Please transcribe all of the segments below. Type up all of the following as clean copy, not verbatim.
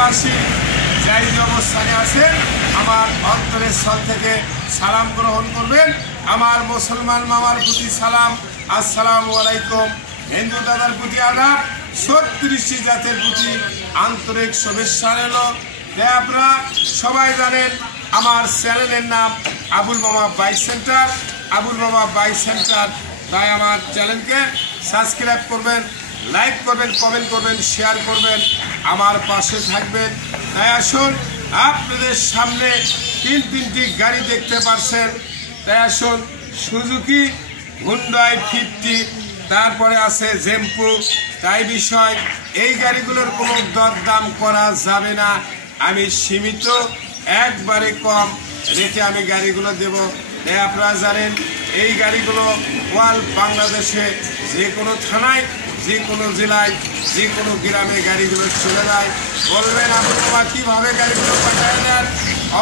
দেশবাসী যাই যে অবস্থানে আছেন আমার অন্তরের স্থল থেকে সালাম গ্রহণ করবেন। আমার মুসলমান মামার প্রতি সালাম, আসসালামু আলাইকুম। হিন্দু দাদার প্রতি আদাব, 36টি জাতের প্রতি আন্তরিক শুভেচ্ছা রইল। তাই আপনারা সবাই জানেন আমার চ্যানেলের নাম আবুল মামা বাইক সেন্টার, আবুল মামা বাইক সেন্টার। তাই আমার চ্যানেলকে সাবস্ক্রাইব করবেন, লাইক করবেন, কমেন্ট করবেন, শেয়ার করবেন, আমার পাশে থাকবেন। তাই আসুন, আপনাদের সামনে তিনটি গাড়ি দেখতে পাচ্ছেন। তাই আসুন, সুজুকি হুন্ডাই 50, তারপরে আছে জেম্পু। তাই বিষয় এই গাড়িগুলোর কোনো দরদাম করা যাবে না, আমি সীমিত একবারে কম রেটে আমি গাড়িগুলো দেব। তাই আপনারা জানেন এই গাড়িগুলো ওয়াল বাংলাদেশে যে কোনো থানায়, যে কোনো জেলায়, যে কোনো গ্রামে গাড়িগুলো চলে যায়। বলবেন আপনি বাবা কীভাবে গাড়িগুলো পাঠিয়ে দেন?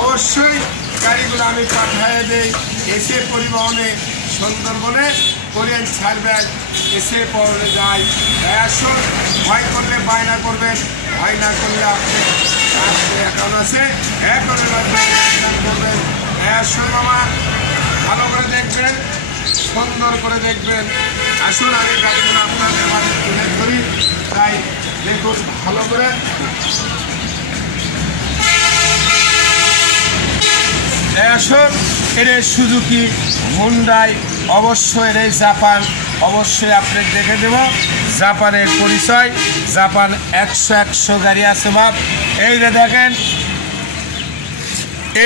অবশ্যই গাড়িগুলো আমি পাঠিয়ে দেই এসে পরিবহনে, সুন্দরবনে কোরিয়ান সার্ভিস এসে পড়ে যায়। তাই আসুন, ভয় করলে বায়না করবেন, ভয় না করলে আপনি অ্যাকাউন্ট আছে অ্যাকাউন্টের মাধ্যমে করবেন। তাই আসুন মামা, ভালো করে দেখবেন, সুন্দর করে দেখবেন। আসুন আমি গাড়িগুলো আপনাদের মাঝে তুলে ধরি, তাই দেখুন ভালো করে। আসুন, এর সুজুকি হুন্ডাই, অবশ্যই এর জাপান, অবশ্যই আপনি দেখে দেব জাপানের পরিচয়। জাপান 100 গাড়ি আছে বাপ। এই যে দেখেন,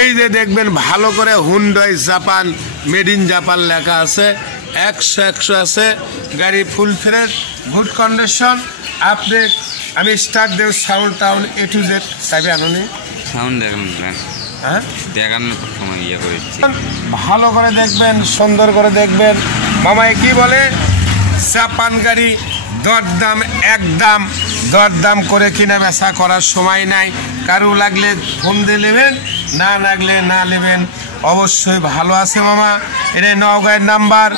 এই যে দেখবেন ভালো করে Hyundai Japan, made in Japan লেখা আছে। 100 আছে গাড়ি, ফুল ফ্রেশ, গুড কন্ডিশন। আপনি আমি স্টার্ট দেব, sound town A to Z চাইবে আনুনি সাউন্ড দেখেন, হ্যাঁ দেখানোর সময় ইয়ে করেছি। ভালো করে দেখবেন, সুন্দর করে দেখবেন। মামায় কি বলে, জাপান গাড়ি দরদাম একদম, দরদাম করে কিনা বেচা করার সময় নাই। কারো লাগলে ফোন দিয়ে নেবেন, না লাগলে না নেবেন। অবশ্যই ভালো আছে মামা। এটা নওগাঁয়ের নাম্বার,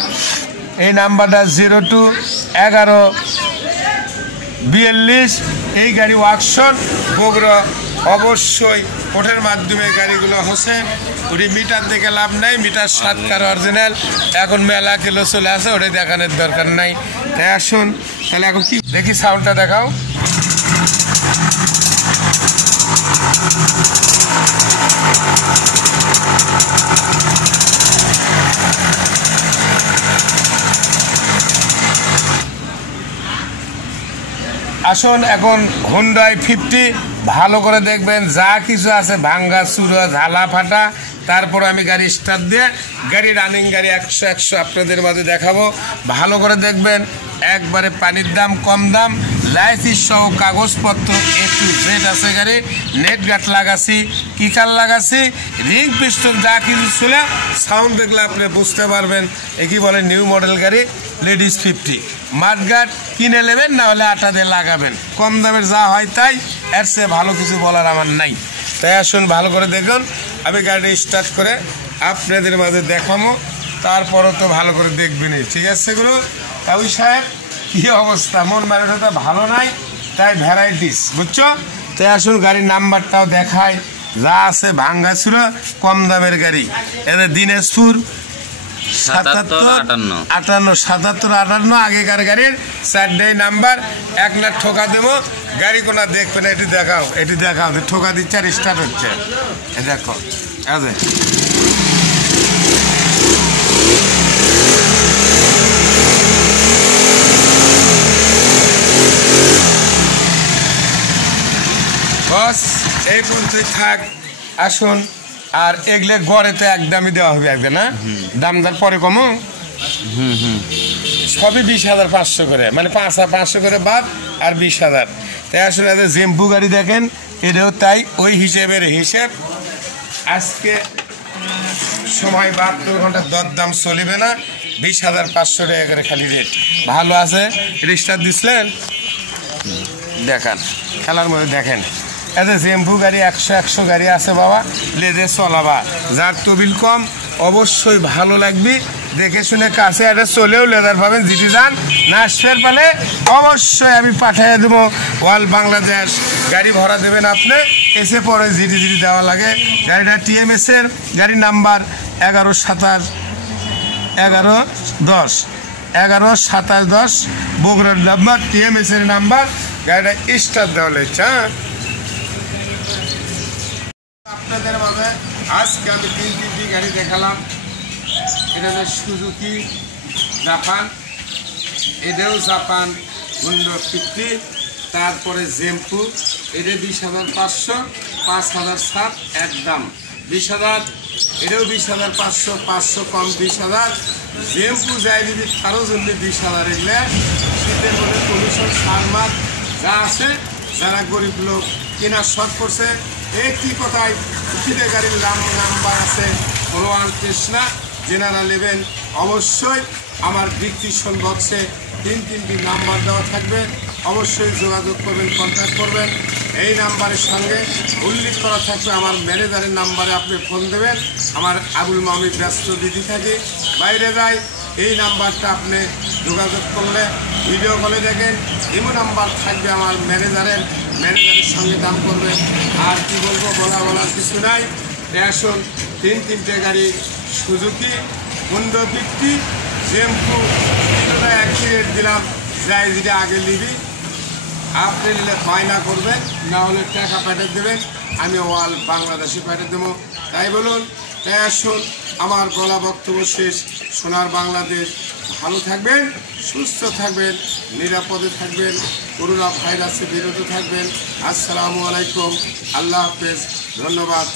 এই নাম্বারটা 02-11-42। এই গাড়ি ওয়ার্কশপ বগুড়া। অবশ্যই কোর্টের মাধ্যমে গাড়িগুলো হচ্ছে, ওটি মিটার দেখে লাভ নাই, মিটার 7 অরিজিনাল। এখন মেলা কিলো চলে আসে, ওটাই দেখানোর দরকার নাই। তাই আসুন, তাহলে এখন কি দেখি, সাউন্ডটা দেখাও। আসুন, এখন হুন্ডাই 50 ভালো করে দেখবেন, যা কিছু আছে ভাঙ্গা চুরা ঝালা ফাটা। তারপর আমি গাড়ি স্টার্ট দিয়ে গাড়ি রানিং গাড়ি 100 আপনাদের মাঝে দেখাবো। ভালো করে দেখবেন, একবারে পানির দাম কম দাম, লাইসেন্স সহ কাগজপত্র A to Z আছে গাড়ি। নেট গাট লাগাছি, কিকার লাগাছি, রিং পিস্টন যা কিছু ছিল। সাউন্ড দেখলে আপনি বুঝতে পারবেন এ কি বলে নিউ মডেল গাড়ি। লেডিস 50 মাঠঘাট কিনে নেবেন, না হলে আটা দিয়ে লাগাবেন। কম দামের যা হয় তাই, এর চেয়ে ভালো কিছু বলার আমার নাই। তাই আসুন, ভালো করে দেখুন। আমি গাড়ি স্টার্ট করে আপনাদের মাঝে দেখাবো, তারপরও তো ভালো করে দেখবেনই, ঠিক আছে গুরু? কাউই সাহেব কি অবস্থা, মন মারাটা ভালো নাই, তাই ভ্যারাইটিস, বুঝছো? তাই আসুন, গাড়ির নাম্বারটাও দেখায়, যা আছে ভাঙ্গা ছিল, কম দামের গাড়ি। এদের দিনাজপুর 77-58 আগেকার গাড়ির 4 নাম্বার। 1 লাখ ঠোকা দেবো, গাড়ি কোনা দেখবেন। এটি দেখাও, এটি দেখাও, ঠোকা দিচ্ছে আর স্টার্ট হচ্ছে। এ দেখো, আছে বস, এই পর্যন্তই থাক। আসুন, আর এগুলো গড়েতে একদমই দেওয়া হবে, একদম না দাম দর পরে কমো। সবই 20,500 করে, মানে 500 করে বাদ আর 20,000। তাই আসলে জেম্পু গাড়ি দেখেন, এটাও তাই, ওই হিসেবের হিসেব। আজকে সময় 72 ঘন্টা দরদাম চলিবে না, 20,500 টাকা করে খালি রেট। ভালো আছে, রেজিস্টার দিছিলেন, দেখান খেলার মধ্যে দেখেন। এতে জেম্পু গাড়ি 100 গাড়ি আছে বাবা, লেজে চলাবা। যার তবিল কম অবশ্যই ভালো লাগবে, দেখে শুনে কাছে একটা চলেও লেদার পাবেন। জিটি যান নাসফের পালে অবশ্যই আমি পাঠিয়ে দেবো অল বাংলাদেশ। গাড়ি ভাড়া দেবেন আপনি, এসে পরে জিটি দেওয়া লাগে। গাড়িটা টিএমএসের গাড়ির নাম্বার 112710 বগুড়ার নাম্বার, টিএমএসের নাম্বার। গাড়িটা স্টার্ট দেওয়া লেগেছে। হ্যাঁ, আপনাদের মাঝে আজকে আমি তিনটি গাড়ি দেখালাম। এটা হলো সুজুকি জাপান, এটাও জাপান হুন্ডা 50, তারপরে জেম্পু, এটা 20,500, 5,000 ছাড় একদম 20,000, এটাও 20,500, 500 কম 20,000। জেম্পু যাই দিবি তারও জন্য 20,000। এগুলো শীতের মধ্যে কমিশন সার মাছ যা আছে, যারা গরিব লোক কেনার শখ করছে। একটি কথায় শীতের গাড়ির নাম্বার আছে 1 কৃষ্ণা, যেনারা নেবেন অবশ্যই আমার ডিসক্রিপশন বক্সে তিনটি নাম্বার দেওয়া থাকবে, অবশ্যই যোগাযোগ করবেন, কন্ট্যাক্ট করবেন। এই নাম্বারের সঙ্গে উল্লেখ করা থাকবে আমার ম্যানেজারের নাম্বারে আপনি ফোন দেবেন। আমার আবুল মাহমিদ ব্যস্ত দিদি থাকে, বাইরে যায়। এই নাম্বারটা আপনি যোগাযোগ করলে ভিডিও কলে দেখেন, এমন নাম্বার থাকবে আমার ম্যানেজারের সঙ্গে দাম করবেন। আর কি বলবো, বলার কিছু নাই। আসুন তিনটে গাড়ি সুজুকি হুন্ডা 50, জেম্পু, তিনটা একই রেট দিলাম। যাই যেটা আগে নিবি আপনি নিলে বায়না করবেন, না হলে টাকা পাঠিয়ে দেবেন, আমি অল বাংলাদেশে পাঠিয়ে দেবো। তাই বলুন, তাই আসুন, আমার গলা বক্তব্য শেষ। সোনার বাংলাদেশ, ভালো থাকবেন, সুস্থ থাকবেন, নিরাপদে থাকবেন, করোনা ভাইরাসে বিরত থাকবেন। আসসালামু আলাইকুম, আল্লাহ হাফেজ, ধন্যবাদ।